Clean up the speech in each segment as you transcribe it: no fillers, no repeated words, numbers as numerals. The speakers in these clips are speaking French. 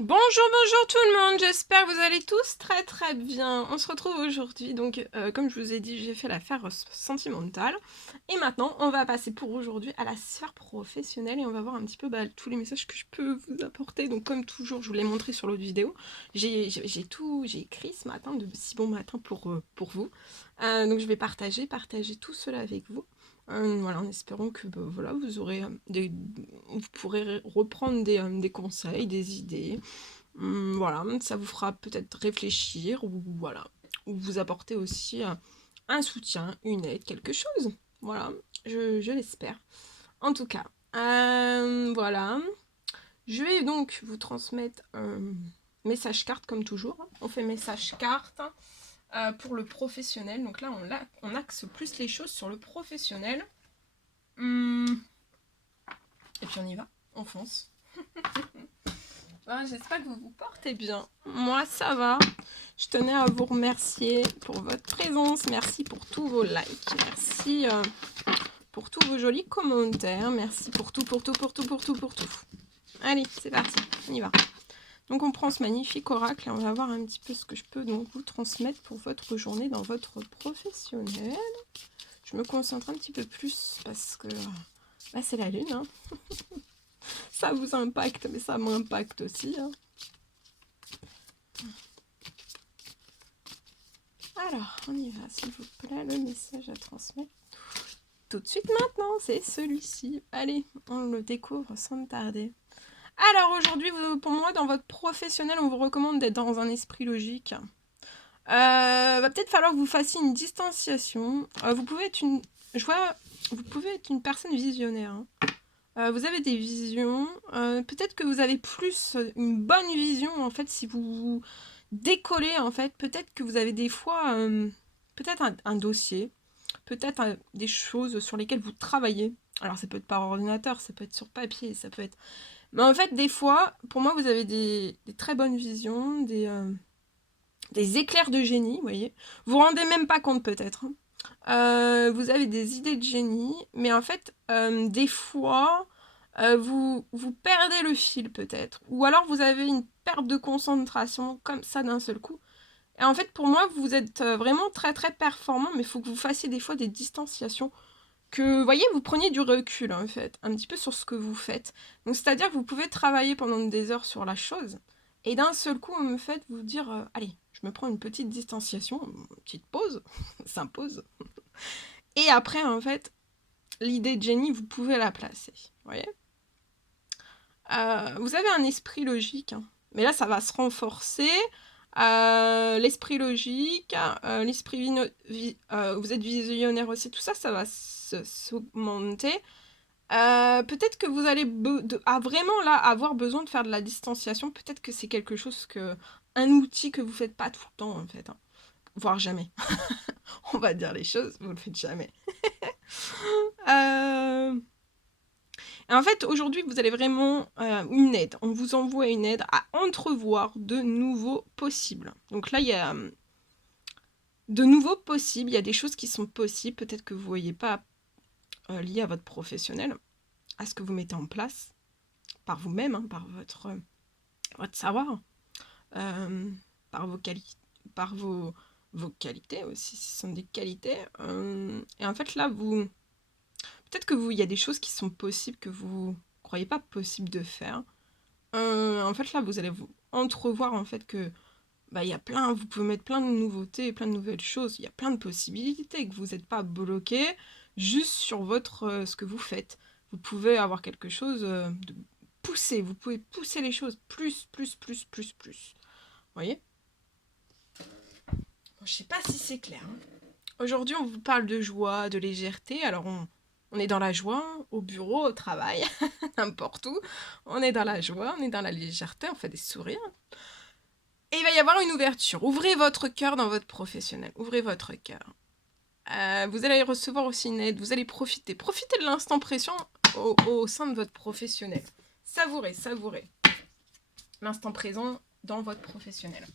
Bonjour, bonjour tout le monde, j'espère que vous allez tous très très bien. On se retrouve aujourd'hui, donc comme je vous ai dit, j'ai fait l'affaire sentimentale. Et maintenant, on va passer pour aujourd'hui à la sphère professionnelle et on va voir un petit peu tous les messages que je peux vous apporter. Donc comme toujours, je vous l'ai montré sur l'autre vidéo, j'ai écrit ce matin, de si bon matin pour vous. Donc je vais partager tout cela avec vous. Voilà, en espérant que voilà, vous aurez vous pourrez reprendre des conseils, des idées. Voilà, ça vous fera peut-être réfléchir ou voilà, ou vous apporter aussi un soutien, une aide, quelque chose. Voilà, je l'espère. En tout cas, voilà. Je vais donc vous transmettre un message carte comme toujours. On fait message carte pour le professionnel. Donc là, on axe plus les choses sur le professionnel. Et puis on y va, on fonce. Ah, j'espère que vous vous portez bien. Moi, ça va. Je tenais à vous remercier pour votre présence. Merci pour tous vos likes. Merci pour tous vos jolis commentaires. Merci pour tout, pour tout, pour tout, pour tout, pour tout. Allez, c'est parti. On y va. Donc, on prend ce magnifique oracle et on va voir un petit peu ce que je peux donc vous transmettre pour votre journée dans votre professionnel. Je me concentre un petit peu plus parce que c'est la lune. Hein. Ça vous impacte, mais ça m'impacte aussi. Hein. Alors, on y va, s'il vous plaît, le message à transmettre. Tout de suite maintenant, c'est celui-ci. Allez, on le découvre sans tarder. Alors aujourd'hui, pour moi, dans votre professionnel, on vous recommande d'être dans un esprit logique. Va peut-être falloir que vous fassiez une distanciation. Vous pouvez être une... Je vois, vous pouvez être une personne visionnaire. Hein. Vous avez des visions. Peut-être que vous avez plus une bonne vision, en fait, si vous décollez, en fait. Peut-être que vous avez des fois... peut-être un dossier. Peut-être des choses sur lesquelles vous travaillez. Alors ça peut être par ordinateur, ça peut être sur papier, ça peut être... Mais en fait, des fois, pour moi, vous avez des très bonnes visions, des éclairs de génie, vous voyez. Vous vous rendez même pas compte peut-être. Hein. Vous avez des idées de génie, mais en fait, des fois, vous perdez le fil peut-être. Ou alors vous avez une perte de concentration comme ça d'un seul coup. Et en fait, pour moi, vous êtes vraiment très très performant, mais il faut que vous fassiez des fois des distanciations. Que, vous voyez, vous preniez du recul, en fait, un petit peu sur ce que vous faites. Donc, c'est-à-dire que vous pouvez travailler pendant des heures sur la chose, et d'un seul coup, me faites vous dire, allez, je me prends une petite distanciation, une petite pause, s'impose. Et après, en fait, l'idée de génie, vous pouvez la placer, vous voyez. Vous avez un esprit logique, hein. Mais là, ça va se renforcer. L'esprit logique, vous êtes visionnaire aussi, tout ça, ça va s'augmenter. Peut-être que vous allez vraiment là avoir besoin de faire de la distanciation. Peut-être que c'est quelque chose un outil que vous faites pas tout le temps en fait, hein. Voire jamais. On va dire les choses, vous le faites jamais. euh... Et en fait, aujourd'hui, vous allez vraiment une aide. On vous envoie une aide à entrevoir de nouveaux possibles. Donc là, il y a de nouveaux possibles. Il y a des choses qui sont possibles. Peut-être que vous ne voyez pas liées à votre professionnel, à ce que vous mettez en place par vous-même, hein, par votre savoir, euh, par vos qualités aussi. Ce sont des qualités. Et en fait, là, peut-être que il y a des choses qui sont possibles que vous croyez pas possible de faire. En fait, là, vous allez vous entrevoir en fait que il y a vous pouvez mettre plein de nouveautés, plein de nouvelles choses, il y a plein de possibilités, que vous n'êtes pas bloqué juste sur ce que vous faites. Vous pouvez avoir quelque chose de pousser, vous pouvez pousser les choses plus, plus, plus, plus, plus. Vous voyez? Bon, je sais pas si c'est clair. Hein. Aujourd'hui, on vous parle de joie, de légèreté. Alors, on est dans la joie, au bureau, au travail, n'importe où. On est dans la joie, on est dans la légèreté, on fait des sourires. Et il va y avoir une ouverture. Ouvrez votre cœur dans votre professionnel. Ouvrez votre cœur. Vous allez recevoir aussi une aide. Vous allez profiter. Profitez de l'instant présent au sein de votre professionnel. Savourez, savourez. L'instant présent dans votre professionnel.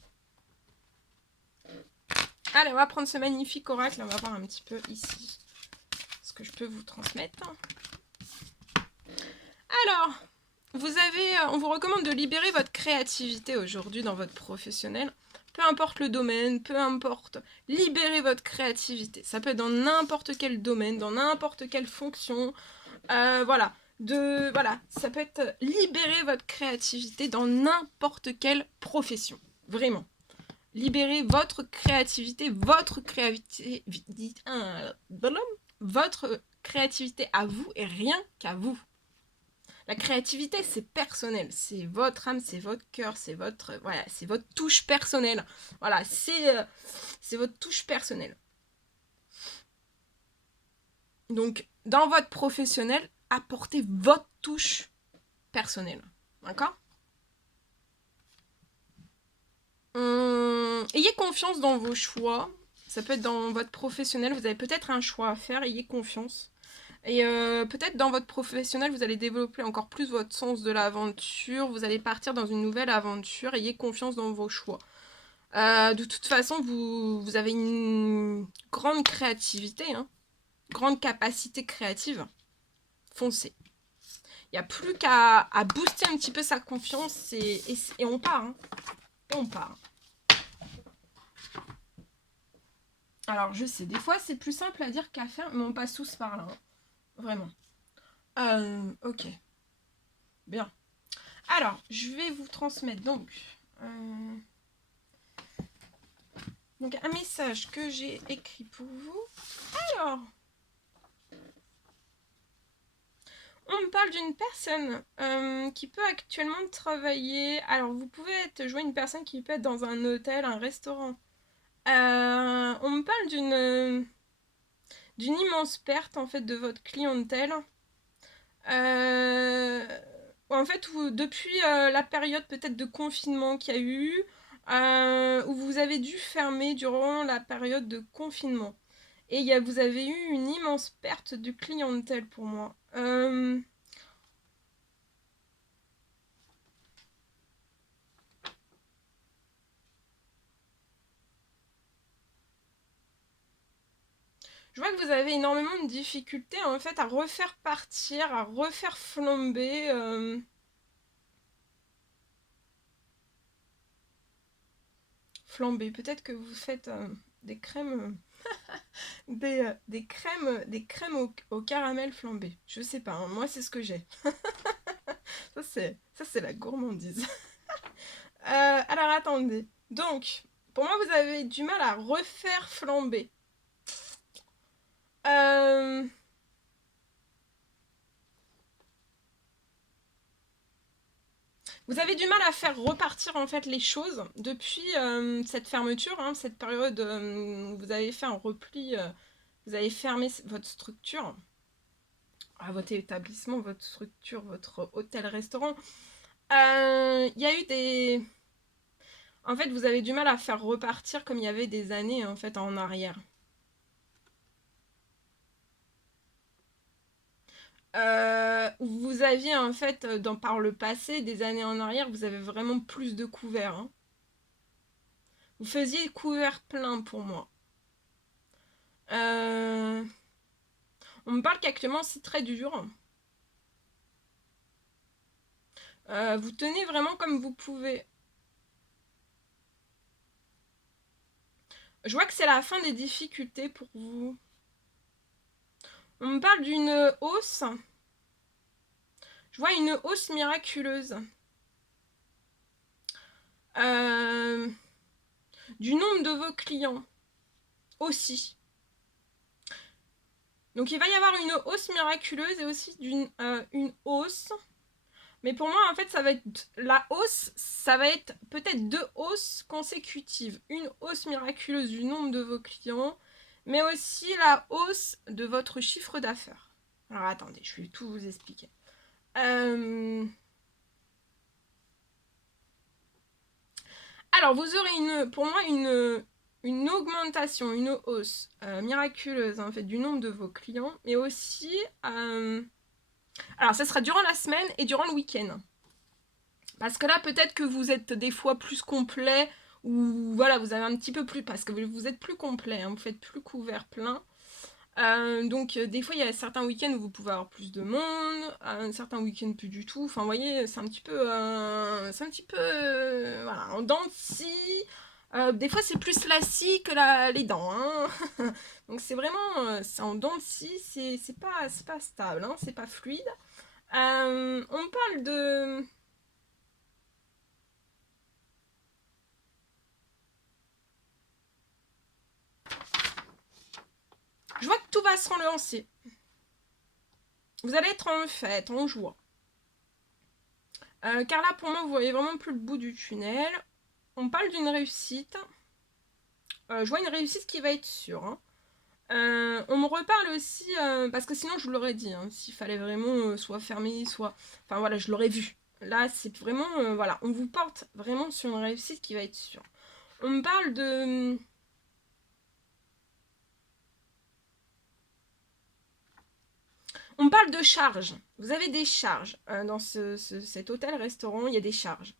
Allez, on va prendre ce magnifique oracle. On va voir un petit peu ici ce que je peux vous transmettre. Alors, on vous recommande de libérer votre créativité aujourd'hui dans votre professionnel. Peu importe le domaine, peu importe, libérez votre créativité. Ça peut être dans n'importe quel domaine, dans n'importe quelle fonction. Voilà. Voilà, ça peut être libérer votre créativité dans n'importe quelle profession. Vraiment. Libérez votre créativité à vous et rien qu'à vous. La créativité, c'est personnel, c'est votre âme, c'est votre cœur, c'est votre touche personnelle. Voilà, c'est votre touche personnelle. Donc, dans votre professionnel, apportez votre touche personnelle. D'accord ? Ayez confiance dans vos choix. Ça peut être dans votre professionnel, vous avez peut-être un choix à faire, ayez confiance. Et peut-être dans votre professionnel, vous allez développer encore plus votre sens de l'aventure. Vous allez partir dans une nouvelle aventure. Ayez confiance dans vos choix. De toute façon, vous avez une grande créativité, hein, grande capacité créative. Foncez. Il n'y a plus qu'à booster un petit peu sa confiance et on part. Hein. Et on part. Alors, je sais, des fois, c'est plus simple à dire qu'à faire, mais on passe tous par là. Hein. Vraiment. Ok. Bien. Alors, je vais vous transmettre donc un message que j'ai écrit pour vous. Alors, on me parle d'une personne qui peut actuellement travailler. Alors, vous pouvez jouer une personne qui peut être dans un hôtel, un restaurant. On me parle d'une immense perte en fait de votre clientèle. En fait, depuis la période peut-être de confinement qu'il y a eu, où vous avez dû fermer durant la période de confinement. Et vous avez eu une immense perte de clientèle pour moi. Je vois que vous avez énormément de difficultés en fait à refaire partir, à refaire flamber. Flamber. Peut-être que vous faites des crèmes. Des crèmes au caramel flambé. Je sais pas, hein, moi c'est ce que j'ai. Ça c'est la gourmandise. Alors attendez. Donc, pour moi vous avez du mal à refaire flamber. Vous avez du mal à faire repartir en fait les choses depuis cette fermeture, hein, cette période où vous avez fait un repli, vous avez fermé votre structure, votre établissement, votre structure, votre hôtel-restaurant. Il y a eu des... En fait, vous avez du mal à faire repartir comme il y avait des années en fait en arrière. Vous aviez en fait, par le passé, des années en arrière, vous avez vraiment plus de couverts. Hein. Vous faisiez couverts pleins pour moi. On me parle qu'actuellement c'est très dur. Vous tenez vraiment comme vous pouvez. Je vois que c'est la fin des difficultés pour vous. On me parle d'une hausse. Je vois une hausse miraculeuse. Du nombre de vos clients aussi. Donc il va y avoir une hausse miraculeuse et aussi une hausse. Mais pour moi, en fait, ça va être la hausse, ça va être peut-être 2 hausses consécutives. Une hausse miraculeuse du nombre de vos clients, mais aussi la hausse de votre chiffre d'affaires. Alors attendez, je vais tout vous expliquer. Alors, vous aurez pour moi une augmentation, une hausse miraculeuse en fait du nombre de vos clients, mais aussi alors ça sera durant la semaine et durant le week-end. Parce que là peut-être que vous êtes des fois plus complet ou voilà vous avez un petit peu plus parce que vous êtes plus complet, hein, vous faites plus couvert plein. Donc des fois il y a certains week-ends où vous pouvez avoir plus de monde, certains week-ends plus du tout. Enfin vous voyez, voilà, en dents de scie. Des fois c'est plus la scie que les dents, hein. Donc c'est vraiment, c'est en dents de scie, c'est pas stable, hein, c'est pas fluide. On parle de... Je vois que tout va se relancer. Vous allez être en fête, en joie. Car là, pour moi, vous voyez vraiment plus le bout du tunnel. On parle d'une réussite. Je vois une réussite qui va être sûre, hein. On me reparle aussi, parce que sinon je vous l'aurais dit, hein, s'il fallait vraiment soit fermer, soit... Enfin voilà, je l'aurais vu. Là, c'est vraiment... voilà, on vous porte vraiment sur une réussite qui va être sûre. On me parle de... On parle de charges. Vous avez des charges. Dans cet hôtel-restaurant, il y a des charges.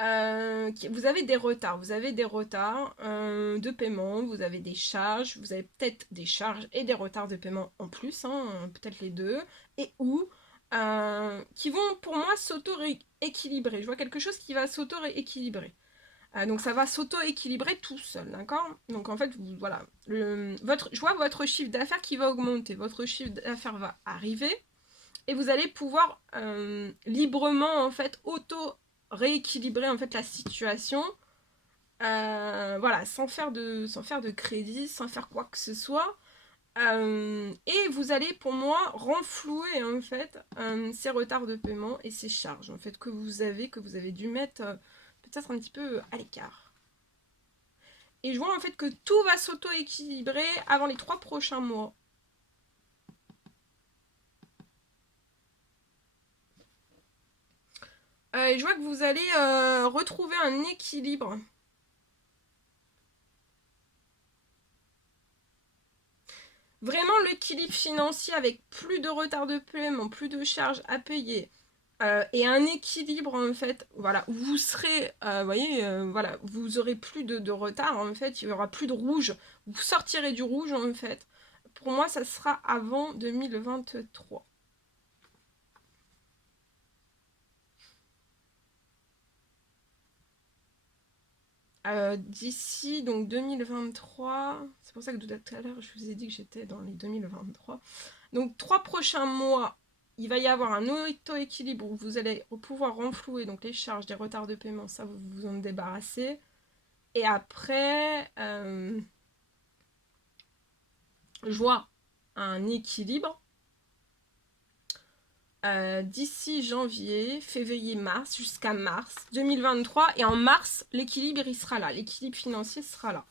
Vous avez des retards. Vous avez des retards de paiement. Vous avez des charges. Vous avez peut-être des charges et des retards de paiement en plus. Hein, peut-être les deux. Et ou qui vont pour moi s'auto-équilibrer. Je vois quelque chose qui va s'auto-équilibrer. Donc ça va s'auto-équilibrer tout seul, d'accord? Donc en fait, voilà, je vois votre chiffre d'affaires qui va augmenter, votre chiffre d'affaires va arriver, et vous allez pouvoir librement, en fait, auto-rééquilibrer, en fait, la situation, voilà, sans faire de crédit, sans faire quoi que ce soit, et vous allez, pour moi, renflouer, en fait, ces retards de paiement et ces charges, en fait, que vous avez dû mettre peut-être un petit peu à l'écart. Et je vois en fait que tout va s'auto-équilibrer avant les 3 prochains mois. Et je vois que vous allez retrouver un équilibre. Vraiment l'équilibre financier avec plus de retard de paiement, plus de charges à payer. Et un équilibre en fait, voilà, où vous serez, vous voyez, voilà, vous aurez plus de retard en fait, il y aura plus de rouge, vous sortirez du rouge en fait. Pour moi, ça sera avant 2023. D'ici donc 2023, c'est pour ça que tout à l'heure je vous ai dit que j'étais dans les 2023. Donc 3 prochains mois, il va y avoir un auto-équilibre où vous allez pouvoir renflouer donc les charges des retards de paiement, ça vous vous en débarrassez. Et après, je vois un équilibre d'ici janvier, février, mars, jusqu'à mars 2023. Et en mars, l'équilibre, il sera là. L'équilibre financier sera là.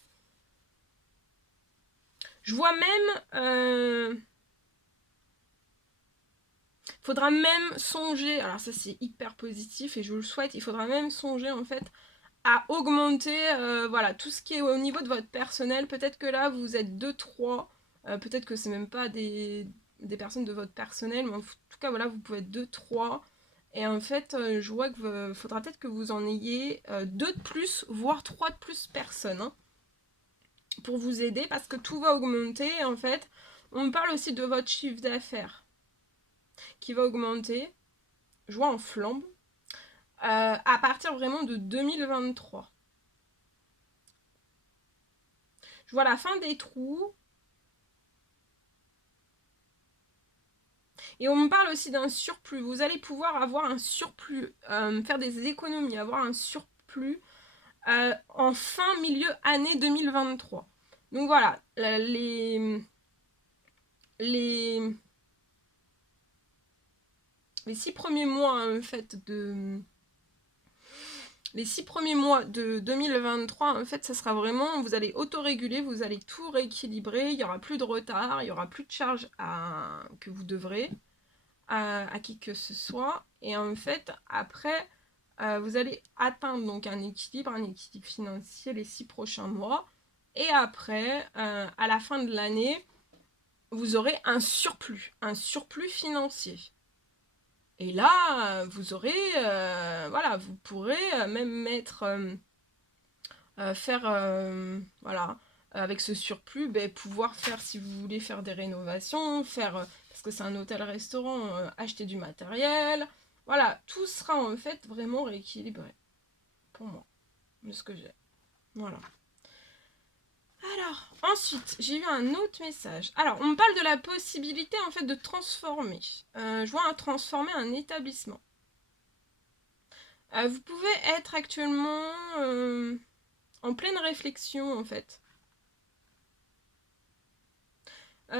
Je vois même... faudra même songer, alors ça c'est hyper positif et je vous le souhaite, il faudra même songer en fait à augmenter voilà, tout ce qui est au niveau de votre personnel. Peut-être que là vous êtes 2-3, peut-être que c'est même pas des personnes de votre personnel, mais en tout cas voilà, vous pouvez être 2-3. Et en fait, je vois qu'il faudra peut-être que vous en ayez 2 de plus, voire 3 de plus personnes, hein, pour vous aider, parce que tout va augmenter. En fait, on parle aussi de votre chiffre d'affaires qui va augmenter, je vois en flambe, à partir vraiment de 2023. Je vois la fin des trous. Et on me parle aussi d'un surplus. Vous allez pouvoir avoir un surplus, faire des économies, avoir un surplus en fin milieu année 2023. Donc voilà, les 6 premiers mois en fait les 6 premiers mois de 2023, en fait, ça sera vraiment, vous allez autoréguler, vous allez tout rééquilibrer, il n'y aura plus de retard, il n'y aura plus de charges que vous devrez à qui que ce soit. Et en fait, après, vous allez atteindre donc un équilibre financier les 6 prochains mois. Et après, à la fin de l'année, vous aurez un surplus financier. Et là, vous aurez, voilà, vous pourrez même mettre, faire, voilà, avec ce surplus, pouvoir faire, si vous voulez faire des rénovations, faire, parce que c'est un hôtel-restaurant, acheter du matériel. Voilà, tout sera en fait vraiment rééquilibré pour moi, de ce que j'ai. Voilà. Alors, ensuite, j'ai eu un autre message. Alors, on me parle de la possibilité en fait de transformer. Je vois transformer un établissement. Vous pouvez être actuellement en pleine réflexion en fait.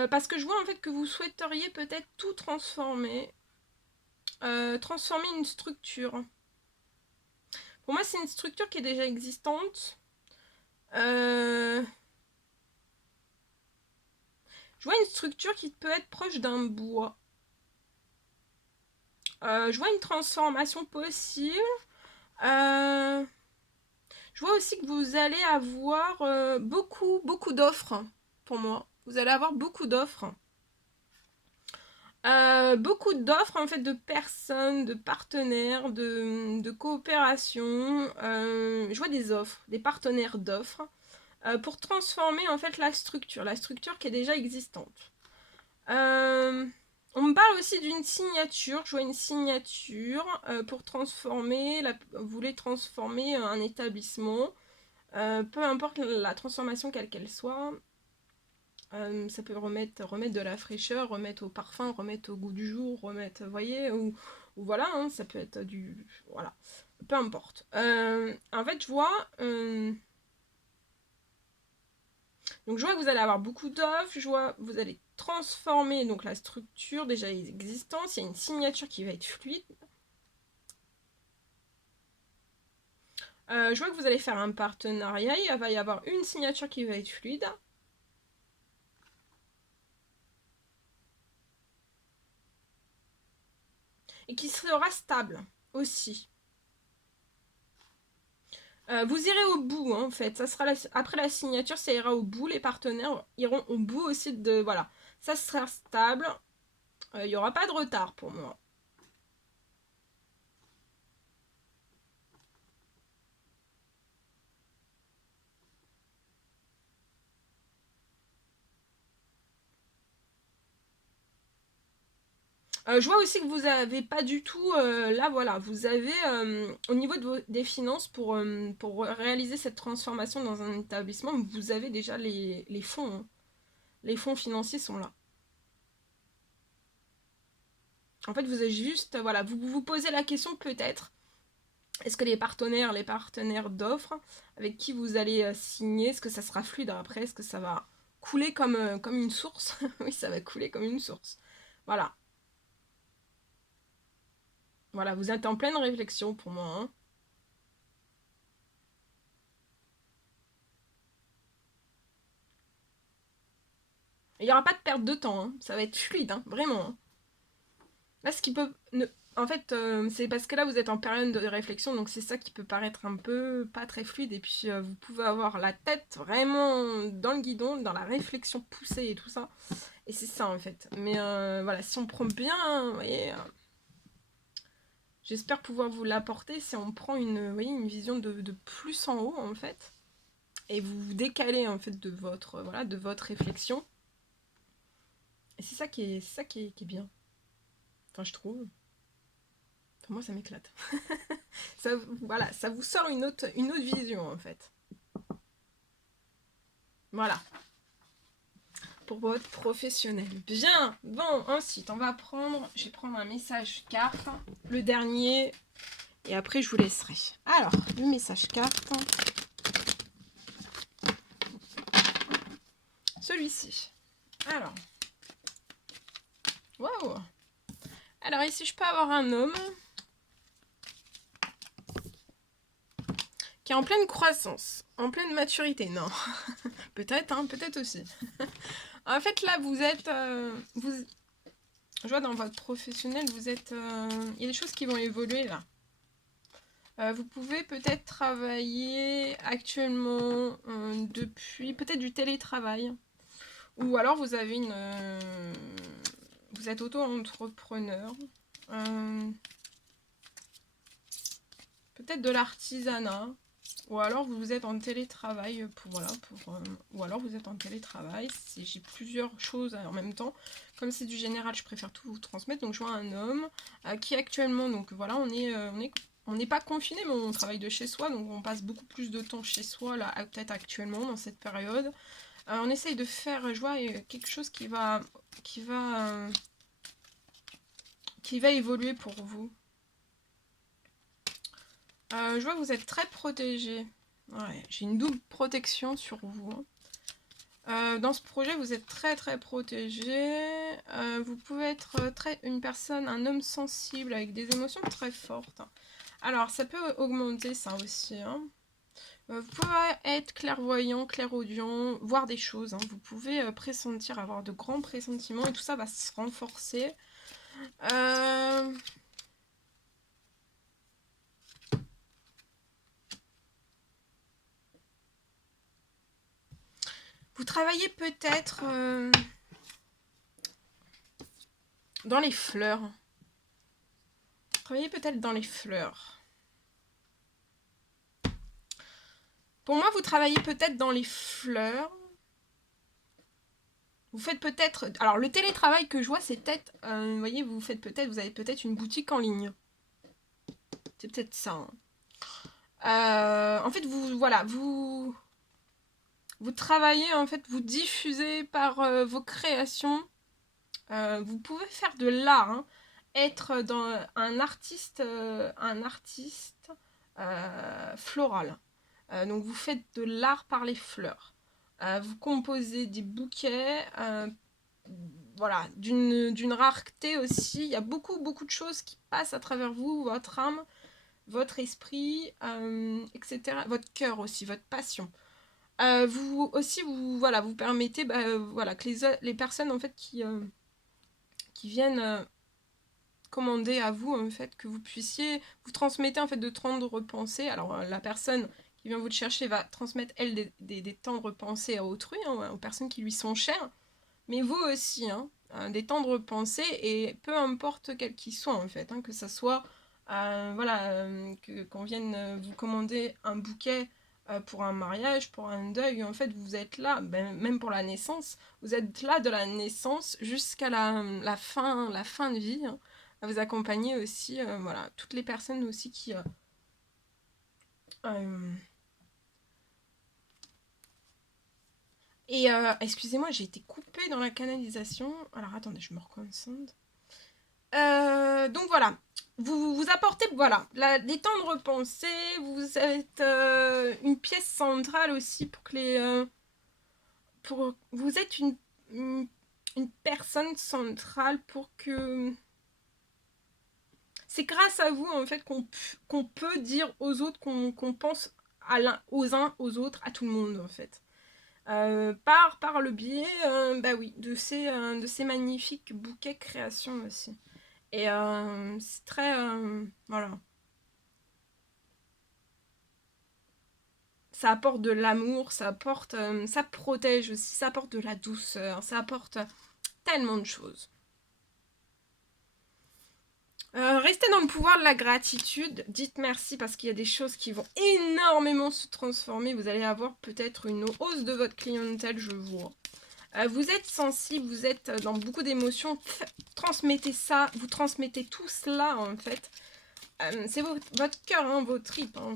Parce que je vois en fait que vous souhaiteriez peut-être tout transformer. Transformer une structure. Pour moi, c'est une structure qui est déjà existante. Je vois une structure qui peut être proche d'un bois. Je vois une transformation possible. Je vois aussi que vous allez avoir beaucoup d'offres pour moi. Vous allez avoir beaucoup d'offres. Beaucoup d'offres en fait de personnes, de partenaires, de coopération. Je vois des offres, des partenaires d'offres pour transformer en fait la structure qui est déjà existante. On me parle aussi d'une signature. Je vois une signature pour transformer. Vous voulez transformer un établissement. Peu importe la transformation quelle qu'elle soit. Ça peut remettre de la fraîcheur, remettre au parfum, remettre au goût du jour, remettre, vous voyez, ou voilà, hein, ça peut être du... Voilà, peu importe. En fait, je vois... donc, je vois que vous allez avoir beaucoup d'offres, je vois que vous allez transformer donc la structure déjà existante, il y a une signature qui va être fluide. Je vois que vous allez faire un partenariat, il va y avoir une signature qui va être fluide. Et qui sera stable aussi. Vous irez au bout, hein, en fait. Ça sera après la signature, ça ira au bout. Les partenaires iront au bout aussi de... Voilà. Ça sera stable. Il n'y aura pas de retard pour moi. Je vois aussi que vous n'avez pas du tout... là, voilà. Vous avez, au niveau des finances, pour réaliser cette transformation dans un établissement, vous avez déjà les fonds. Hein. Les fonds financiers sont là. En fait, vous avez juste... Voilà, vous vous posez la question peut-être. Est-ce que les partenaires d'offres avec qui vous allez signer, est-ce que ça sera fluide après? Est-ce que ça va couler comme une source? Oui, ça va couler comme une source. Voilà. Voilà, vous êtes en pleine réflexion pour moi. Hein. Il n'y aura pas de perte de temps. Hein. Ça va être fluide, hein, vraiment. Hein. Là, ce qui peut... En fait, c'est parce que là, vous êtes en période de réflexion, donc c'est ça qui peut paraître un peu pas très fluide. Et puis, vous pouvez avoir la tête vraiment dans le guidon, dans la réflexion poussée et tout ça. Et c'est ça, en fait. Mais voilà, si on prend bien, vous voyez... j'espère pouvoir vous l'apporter si on prend vous voyez, une vision de plus en haut, en fait. Et vous vous décalez, en fait, voilà, de votre réflexion. Et c'est ça qui est bien. Enfin, je trouve. Pour moi, ça m'éclate. Ça, voilà, ça vous sort une autre vision, en fait. Voilà. Pour votre professionnel. Bien. Bon, ensuite, je vais prendre un message carte. Le dernier. Et après, je vous laisserai. Alors, le message carte. Celui-ci. Alors. Waouh. Alors, ici, je peux avoir un homme qui est en pleine croissance, en pleine maturité. Non. Peut-être, hein, peut-être aussi. En fait, là, vous êtes... je vois dans votre professionnel, vous êtes... il y a des choses qui vont évoluer, là. Vous pouvez peut-être travailler actuellement depuis peut-être du télétravail. Ou alors vous avez vous êtes auto-entrepreneur. Peut-être de l'artisanat. Ou alors vous êtes en télétravail ou alors vous êtes en télétravail. J'ai plusieurs choses en même temps. Comme c'est du général, je préfère tout vous transmettre. Donc je vois un homme qui actuellement, donc voilà, on n'est pas confiné, mais on travaille de chez soi, donc on passe beaucoup plus de temps chez soi là, peut-être actuellement dans cette période. On essaye de faire, je vois, quelque chose qui va évoluer pour vous. Je vois que vous êtes très protégé. Ouais, j'ai une double protection sur vous. Dans ce projet, vous êtes très très protégé. Vous pouvez être une personne, un homme sensible avec des émotions très fortes. Alors, ça peut augmenter ça aussi. Hein. Vous pouvez être clairvoyant, clairaudient, voir des choses. Hein. Vous pouvez pressentir, avoir de grands pressentiments et tout ça va se renforcer. Vous travaillez peut-être dans les fleurs. Travaillez peut-être dans les fleurs. Pour moi, vous travaillez peut-être dans les fleurs. Vous faites peut-être... Alors, le télétravail que je vois, c'est peut-être... vous voyez, vous avez peut-être une boutique en ligne. C'est peut-être ça. Hein. En fait, vous travaillez, en fait, vous diffusez par vos créations. Vous pouvez faire de l'art. Hein. Être dans un artiste floral. Donc, vous faites de l'art par les fleurs. Vous composez des bouquets, voilà, d'une rareté aussi. Il y a beaucoup de choses qui passent à travers vous, votre âme, votre esprit, etc. Votre cœur aussi, votre passion. Vous aussi, vous permettez voilà, que les personnes en fait qui viennent commander à vous, en fait, que vous puissiez, vous transmettez en fait de tendres pensées. Alors la personne qui vient vous chercher va transmettre, elle, des tendres pensées à autrui, hein, aux personnes qui lui sont chères. Mais vous aussi, hein, des tendres pensées, et peu importe quels qu'ils soient, en fait, hein, que ça soit, qu'on vienne vous commander un bouquet pour un mariage, pour un deuil, en fait, vous êtes là, même pour la naissance, vous êtes là de la naissance jusqu'à la fin de vie, hein, à vous accompagner aussi, voilà, toutes les personnes aussi qui... Et excusez-moi, j'ai été coupée dans la canalisation. Alors attendez, je me reconcentre. Donc voilà, vous apportez voilà, des temps de repensée, vous êtes une pièce centrale aussi pour que vous êtes une personne centrale pour que... C'est grâce à vous en fait qu'on peut dire aux autres qu'on pense aux uns, aux autres, à tout le monde en fait. Par le biais oui, de ces magnifiques bouquets créations aussi. Et c'est très... voilà. Ça apporte de l'amour, ça protège aussi, ça apporte de la douceur, ça apporte tellement de choses. Restez dans le pouvoir de la gratitude, dites merci parce qu'il y a des choses qui vont énormément se transformer. Vous allez avoir peut-être une hausse de votre clientèle, je vois. Vous êtes sensible, vous êtes dans beaucoup d'émotions, transmettez ça, vous transmettez tout cela en fait. C'est votre cœur, hein, vos tripes, hein,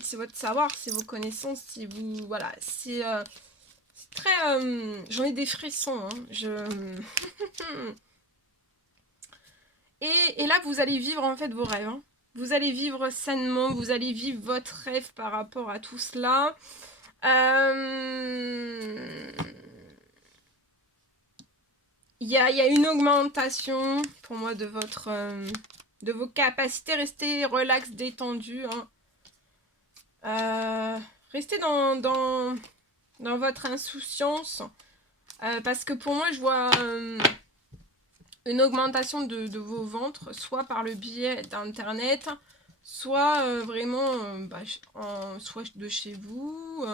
c'est votre savoir, c'est vos connaissances, c'est vous, voilà, c'est très, j'en ai des frissons, hein, et là vous allez vivre en fait vos rêves, hein. Vous allez vivre sainement, vous allez vivre votre rêve par rapport à tout cela. Il y a une augmentation pour moi de vos capacités. Restez relax, détendu. Hein. Restez dans votre insouciance. Parce que pour moi, je vois une augmentation de vos ventres, soit par le biais d'internet, soit vraiment soit de chez vous.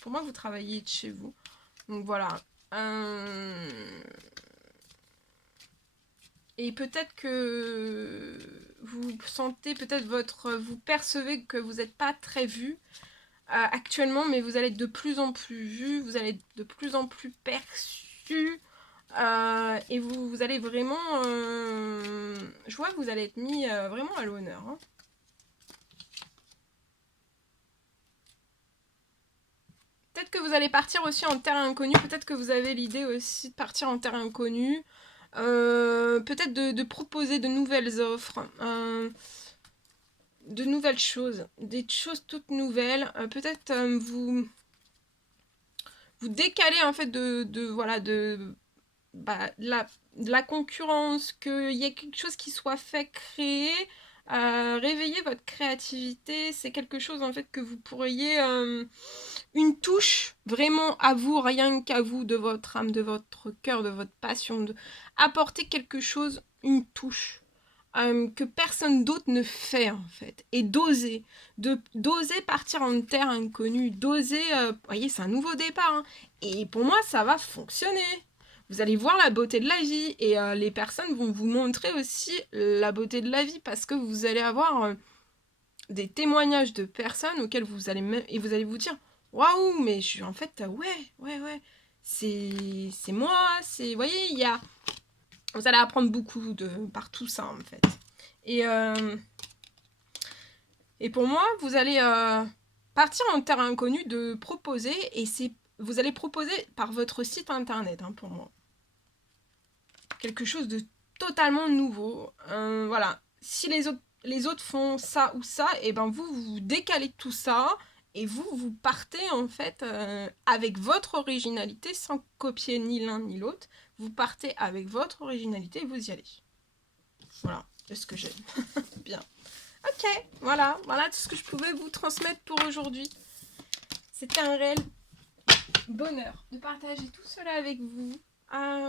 Pour moi, vous travaillez de chez vous. Donc voilà. Et peut-être que vous sentez, peut-être vous percevez que vous n'êtes pas très vu actuellement, mais vous allez être de plus en plus vu, vous allez être de plus en plus perçu. Et vous allez vraiment... je vois que vous allez être mis vraiment à l'honneur. Hein. Peut-être que vous allez partir aussi en terre inconnue. Peut-être que vous avez l'idée aussi de partir en terre inconnue. Peut-être de proposer de nouvelles offres. De nouvelles choses. Des choses toutes nouvelles. Peut-être vous décalez en fait voilà, de la concurrence, qu'il y ait quelque chose qui soit fait, créer, réveiller votre créativité, c'est quelque chose en fait que vous pourriez, une touche vraiment à vous, rien qu'à vous, de votre âme, de votre cœur, de votre passion, apporter quelque chose, une touche. Que personne d'autre ne fait en fait, et d'oser partir en terre inconnue, d'oser, vous voyez, c'est un nouveau départ, hein. Et pour moi ça va fonctionner. Vous allez voir la beauté de la vie, et les personnes vont vous montrer aussi la beauté de la vie, parce que vous allez avoir des témoignages de personnes auxquelles vous allez et vous allez vous dire waouh, mais je suis en fait ouais, c'est moi, c'est, vous voyez, vous allez apprendre beaucoup par tout ça en fait. Et pour moi, vous allez partir en terrain inconnu, de proposer, et vous allez proposer par votre site internet, hein, pour moi. Quelque chose de totalement nouveau. Voilà. Si les autres font ça ou ça, et ben vous décalez tout ça, et vous partez en fait avec votre originalité, sans copier ni l'un ni l'autre. Vous partez avec votre originalité et vous y allez. Voilà, c'est ce que j'aime. Bien. Ok, voilà tout ce que je pouvais vous transmettre pour aujourd'hui. C'était un réel bonheur de partager tout cela avec vous.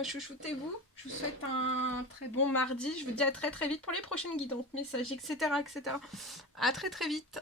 Chouchoutez-vous. Je vous souhaite un très bon mardi. Je vous dis à très très vite pour les prochaines guidances, messages, etc. À très très vite.